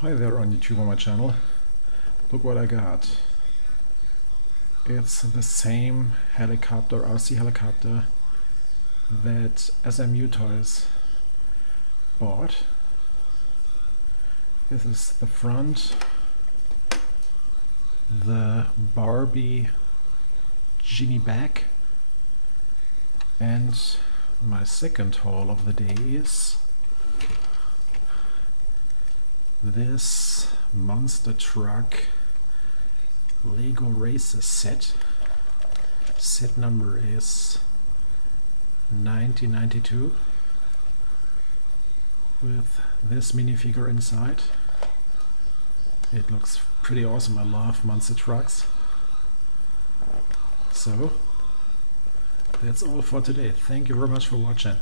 Hi there on YouTube on my channel. Look what I got. It's the same helicopter, RC helicopter that VWTOYS bought. This is the front, the Barbie genie back, and my second haul of the day is this monster truck Lego Racer set. Set number is 1992 with this minifigure inside. It looks pretty awesome. I love monster trucks. So that's all for today. Thank you very much for watching.